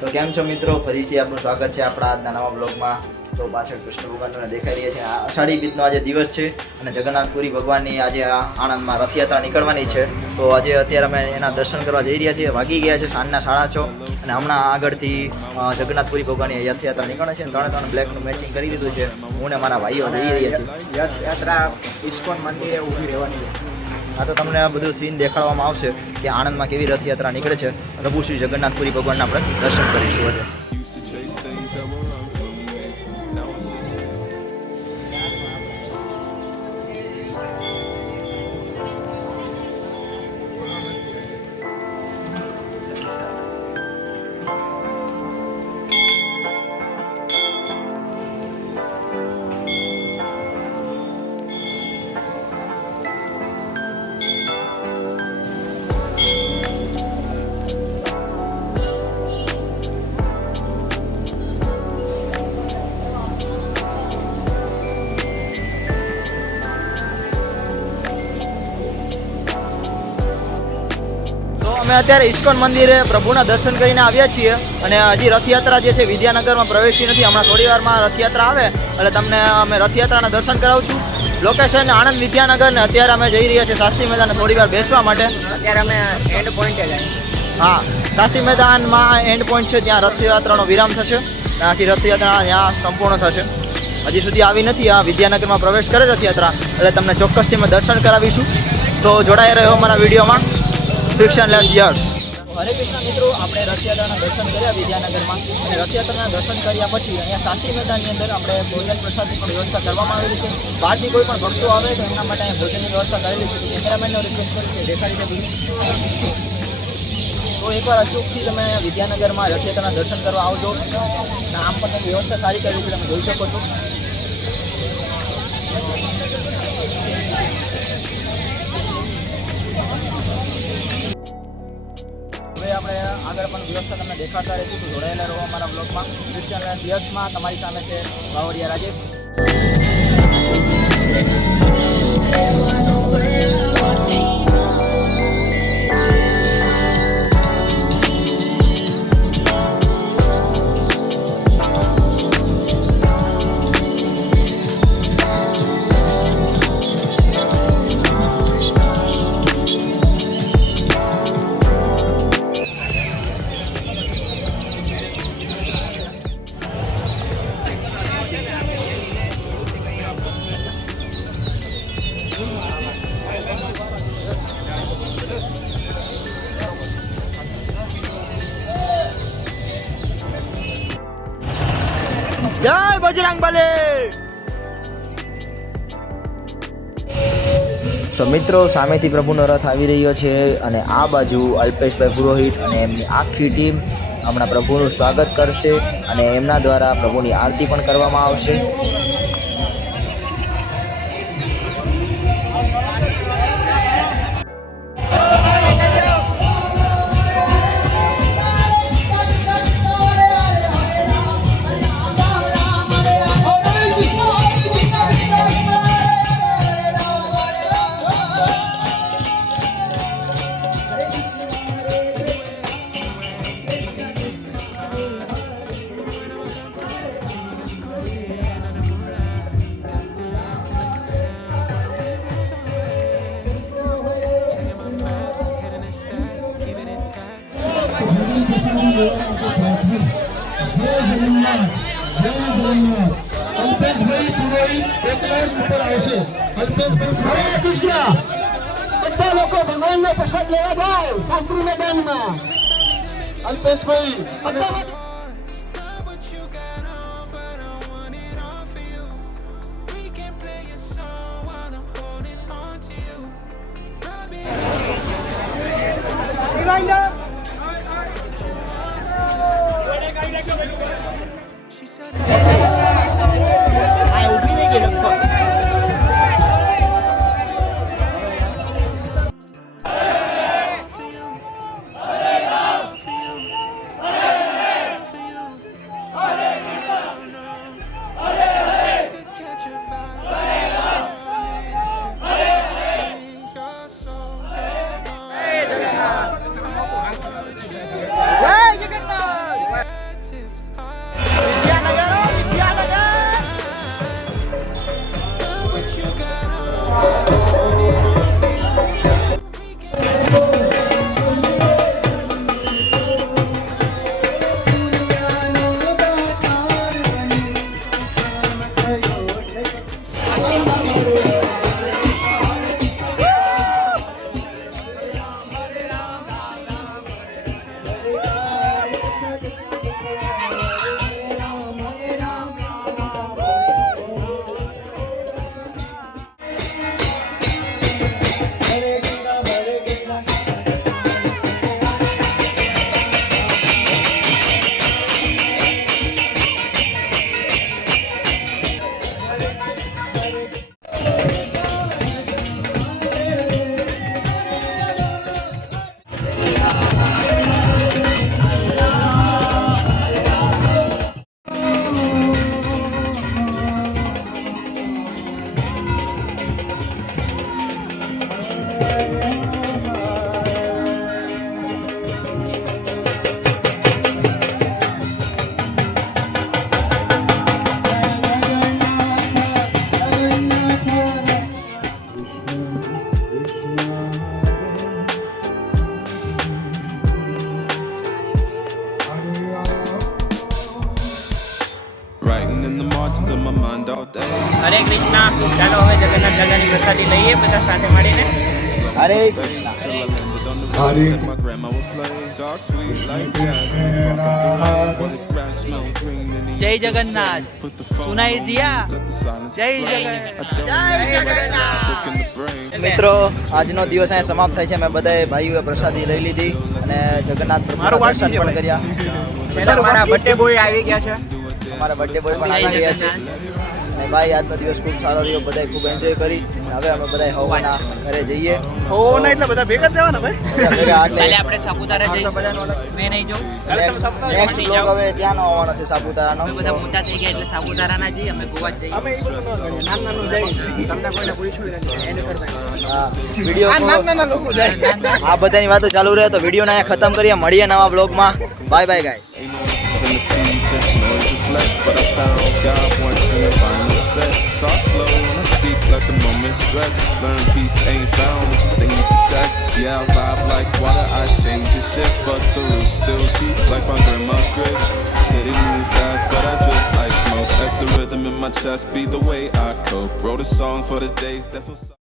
તો કેમ છો મિત્રો, ફરીથી આપનું સ્વાગત છે આપણા આજના નવા બ્લોગમાં. તો પાછળ કૃષ્ણ ભગવાનને દેખાઈ રહ્યા છે. અષાઢી બીજનો આજે દિવસ છે અને જગન્નાથપુરી ભગવાનની આજે આણંદમાં રથયાત્રા નીકળવાની છે. તો આજે અત્યારે અમે એના દર્શન કરવા જઈ રહ્યા છીએ. વાગી ગયા છે સાંજના 6:30 અને હમણાં આગળથી જગન્નાથપુરી ભગવાનની રથયાત્રા નીકળે છે. ત્રણે બ્લેકનું મેચિંગ કરી દીધું છે. હું ને મારા ભાઈઓ જઈ રહ્યા છીએ. યાત્રા ઇસ્કોન મંદિરે ઊભી રહેવાની છે. આ તો તમને આ બધું સીન દેખાડવામાં આવશે કે આણંદમાં કેવી રથયાત્રા નીકળે છે. પ્રભુ શ્રી જગન્નાથપુરી ભગવાનના આપણે દર્શન કરીશું આજે. અમે અત્યારે ઇસ્કોન મંદિરે પ્રભુના દર્શન કરીને આવ્યા છીએ અને હજી રથયાત્રા જે છે વિદ્યાનગરમાં પ્રવેશી નથી. હમણાં થોડી વારમાં રથયાત્રા આવે એટલે તમને અમે રથયાત્રાના દર્શન કરાવું છું. લોકેશન આણંદ વિદ્યાનગર ને અત્યારે અમે જઈ રહ્યા છીએ શાસ્ત્રી મેદાને થોડી વાર બેસવા માટે. અત્યારે અમે એન્ડ પોઈન્ટે જાય. હા, શાસ્ત્રી મેદાનમાં એન્ડ પોઈન્ટ છે, ત્યાં રથયાત્રાનો વિરામ થશે. આખી રથયાત્રા ત્યાં સંપૂર્ણ થશે. હજી સુધી આવી નથી. આ વિદ્યાનગરમાં પ્રવેશ કરે રથયાત્રા એટલે તમને ચોક્કસથી અમે દર્શન કરાવીશું. તો જોડાઈ રહ્યો અમારા વિડીયોમાં. Fiction less years. Hare Krishna મિત્રો, આપણે રથયાત્રાના દર્શન કર્યા વિદ્યાનગરમાં અને રથયાત્રાના દર્શન કર્યા પછી અહીંયા શાસ્ત્રી મેદાનની અંદર આપણે ભોજન પ્રસાદની પણ વ્યવસ્થા કરવામાં આવેલી છે. બહારથી કોઈ પણ ભક્તો આવે તો એમના માટે અહીંયા ભોજનની વ્યવસ્થા કરેલી છે. કેમેરામેનનો રિક્વેસ્ટ કરું કે દેખાડી દે બધું. તો એકવાર અચૂકથી તમે વિદ્યાનગરમાં રથયાત્રાના દર્શન કરવા આવજો. આમ પણ કંઈક વ્યવસ્થા સારી કરેલી છે, તમે જોઈ શકો છો. આપણે આગળ પણ વ્યવસ્થા તમને દેખાડતા રહીશું. તો જોડાયેલા રહો અમારા બ્લોગમાં. ફિક્શન યર્સમાં તમારી સામે છે બાવળિયા રાજેશ. જય બજરંગબલી. તો મિત્રો, સામેથી પ્રભુનો રથ આવી રહ્યો છે અને આ બાજુ અલ્પેશભાઈ પુરોહિત અને એમની આખી ટીમ હમણાં પ્રભુનું સ્વાગત કરશે અને એમના દ્વારા પ્રભુની આરતી પણ કરવામાં આવશે. અલ્પેશભાઈ પુરોહિત એકલા જ ઉપર આવશે. અલ્પેશભાઈ હરે કૃષ્ણ. બધા લોકો ભગવાનનો પ્રસાદ લેવા જાય શાસ્ત્રી મેદાનમાં. અલ્પેશભાઈ margins of my mind all day. હરે કૃષ્ણ. ચાલો હવે જગન્નાથ દાદાની પ્રસાદી લઈએ બધા સાથે મળીને. હરે Krishna. Till I landed on the road that my grandma would play. Talk sweet like jazz. Walking through where the grass smell green and the જય Jagannath. put the phone સુનાઈ Dia. let the silence જય play. Jagannath. I don't need book in the brain. મિત્રો આજનો દિવસ અહીંયા સમાપ્ત થાય છે. અમે બધાએ ભાઈઓએ પ્રસાદી લઈ લીધી અને જગન્નાથ પ્રભુના દર્શન પણ કર્યા. છેલ્લા મારા બર્થડે બોય આવી ગયા છે. અમારા બર્થડે બોય પણ આવી ગયા છે. અને ભાઈ આજનો દિવસ ખૂબ સારો રહ્યો. બધાએ ખૂબ એન્જોય કરી. અને હવે અમે બધાએ હવાના ઘરે જઈએ. એટલે બધા ભેગા જવાના ભાઈ. બધા ભેગા કાલે આટલે આપણે સાપુતારા જઈશું. મેં નહીં જોઉં. નેક્સ્ટ બ્લોગ હવે ત્યાંનો આવવાનો છે અમે બધા સાપુતારાનો. મોટા થઈ ગયા એટલે સાપુતારા ના જઈએ, અમે ગોવા જ જઈએ. નાનું જઈ તમને કોઈને પૂછ્યું નથી એન્ડ કરતા. હા વિડીયો લોકો જાય. આ બધાની વાતો ચાલુ રહે તો વિડીયોને અહીંયા ખતમ કરીએ. મળીએ નવા બ્લોગમાં. Bye bye guys. In the feed, just noise and flex. But I found God once in the final set. Talk slow when I speak, let the moment stretch. Learn peace ain't found, it's the thing you protect. Yeah, I vibe like water, I change the shift. But the roots still deep like my grandma's grave. City move fast, but I drift like smoke. Let the rhythm in my chest be the way I cope. Wrote a song for the days that feel so